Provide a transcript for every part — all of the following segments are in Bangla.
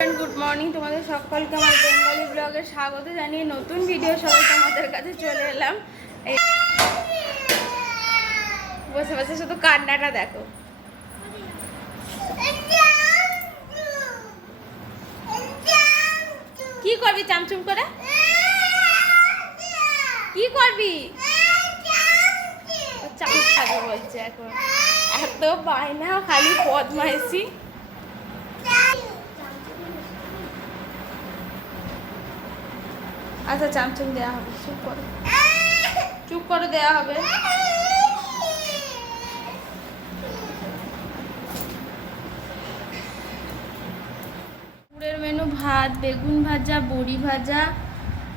গুড মর্নিং তোমাদের সকলকে আমার বেঙ্গলি ব্লগে স্বাগত জানিয়ে নতুন ভিডিও সবাই তোমাদের কাছে চলে এলাম। বসে বসে শুধু কান্নাটা দেখো। কি করবি চামচুম করে? কি করবি? চামচ খাবে বলছে এখন। এত বায়না, খালি বদমাইশি। আচ্ছা চামচুম দেওয়া হবে। চুপ করো। চুপ করে দেওয়া হবে। দুপুরের মেনু ভাত বেগুন ভাজা বড়ি ভাজা।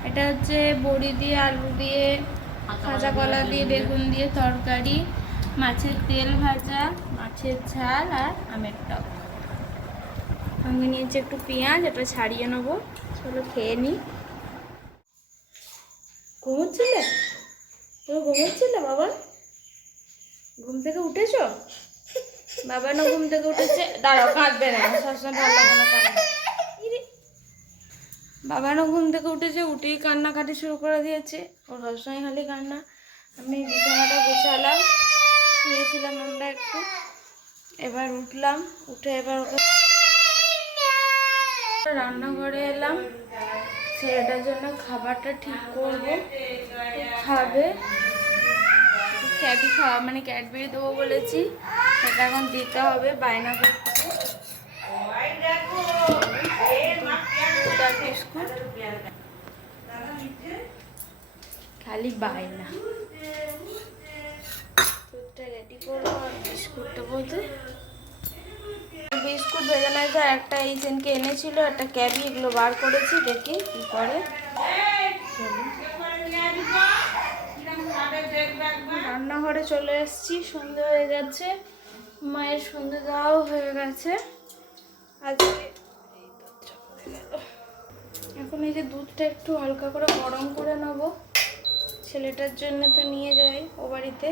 এটা হচ্ছে বড়ি দিয়ে আলু দিয়ে ভাজা কলা দিয়ে বেগুন দিয়ে তরকারি মাছের তেল ভাজা মাছের ঝাল আর আমের টক। সঙ্গে নিয়েছি একটু পেঁয়াজ এটা ছাড়িয়ে নেব। চলো খেয়ে নিই ঘুমোচ্ছিলে? তুমি ঘুমোচ্ছিলে বাবা? ঘুম থেকে উঠেছো? বাবা না ঘুম থেকে উঠেছে। দাঁড়াও, কাঁদবে না সবসময় ভালো লাগে না বাবা না ঘুম থেকে উঠেছে, উঠেই কান্নাকাটি শুরু করে দিয়েছে। ওর সবসময় খালি কান্না। আমি বিছানাটা গোছালাম, শুয়েছিলাম আমরা একটু। এবার উঠলাম, উঠে এবার ওকে রান্নাঘরে এলাম। ছেলেটার জন্য খাবারটা ঠিক করব। খাবে। ক্যাবি খাওয়া মানে ক্যাডবেরি দেবো বলেছি। সেটা এখন দিতে হবে, বায়না বিস্কুট। খালি বায়না। রেডি করব আর বিস্কুটটা বলতে বিস্কুট ভেজানোর যা একটা এই সেনকে এনেছিল, একটা ক্যাবি এগুলো বার করেছি, দেখি কি করে। রান্নাঘরে চলে এসেছি, সন্ধে হয়ে গেছে, মায়ের সন্ধে দেওয়াও হয়ে গেছে। আজকে। এখন এই যে দুধটা একটু হালকা করে গরম করে নেব। ছেলেটার জন্য তো নিয়ে যাই ও বাড়িতে।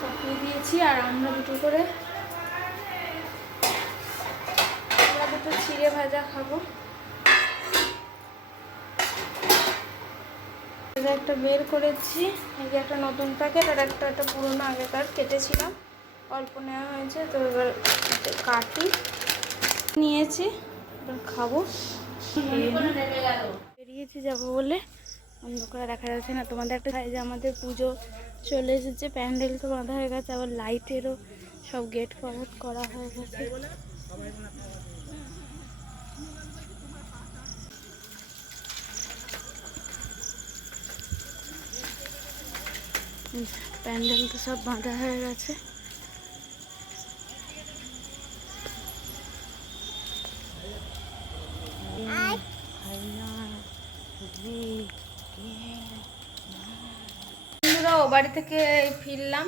চাপিয়ে দিয়েছি আর আমরা দুটো করে দুটো চিড়ে ভাজা খাব। একটা বের করেছি। যে একটা নতুন প্যাকেট আর একটা একটা পুরোনো আগেকার কেটেছিলাম। অল্প নেওয়া হয়েছে, তো এবার কাটি। নিয়েছি, এবার খাব। বেরিয়েছি যাব বলে। অন্ধকারে দেখা যাচ্ছে না। তোমাদের একটা যে আমাদের পুজো চলে এসেছে, প্যান্ডেল তো বাঁধা হয়ে গেছে, আবার লাইটেরও সব গেট ফরওয়ার্ড করা হয়ে গেছে। প্যান্ডেল তো সব বাঁধা হয়ে গেছে। বাড়ি থেকে ফিরলাম।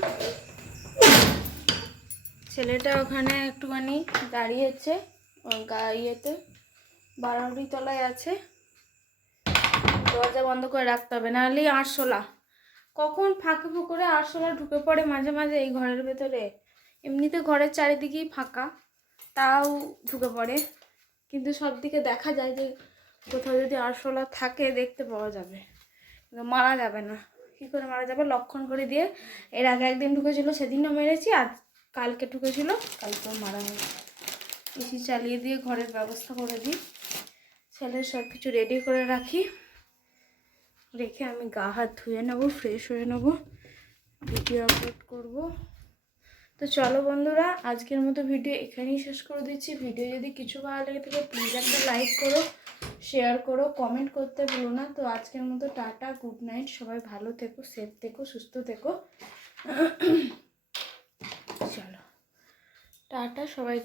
ছেলেটা ওখানে একটুখানি দাঁড়িয়েছে ইয়েতে বারাউরি তলায় আছে। দরজা বন্ধ করে রাখতে হবে নাহলে আরশোলা। কখন ফাঁকে ফুকরে আরশোলা ঢুকে পড়ে মাঝে মাঝে এই ঘরের ভেতরে? এমনিতে ঘরের চারিদিকেই ফাঁকা, তাও ঢুকে পড়ে। কিন্তু সব দিকে দেখা যায় যে কোথাও যদি আরশোলা থাকে, দেখতে পাওয়া যাবে। কিন্তু মারা যাবে না। কী করে মারা যাবে? লক্ষণ করে দিয়ে এর আগে একদিন ঢুকেছিল, সেদিনও মেরেছি, আর কালকে ঢুকেছিল, কালকেও মারা হয়েছে। এসি চালিয়ে দিয়ে ঘরের ব্যবস্থা করে দিই। ছেলের সব কিছু রেডি করে রাখি। রেখে আমি গা হাত ধুয়ে নেব ফ্রেশ হয়ে নেব ভিডিও আপলোড করব। তো চলো বন্ধুরা, আজকের মতো ভিডিও এখানেই শেষ করে দিচ্ছি। ভিডিও যদি কিছু ভালো লেগে থাকে প্লিজ একটা লাইক করো শেয়ার করো কমেন্ট করতে ভুলো না। তো আজকের মতো টাটা গুড নাইট সবাই ভালো থেকো সেফ থেকো, সুস্থ থেকো। চলো, টাটা সবাই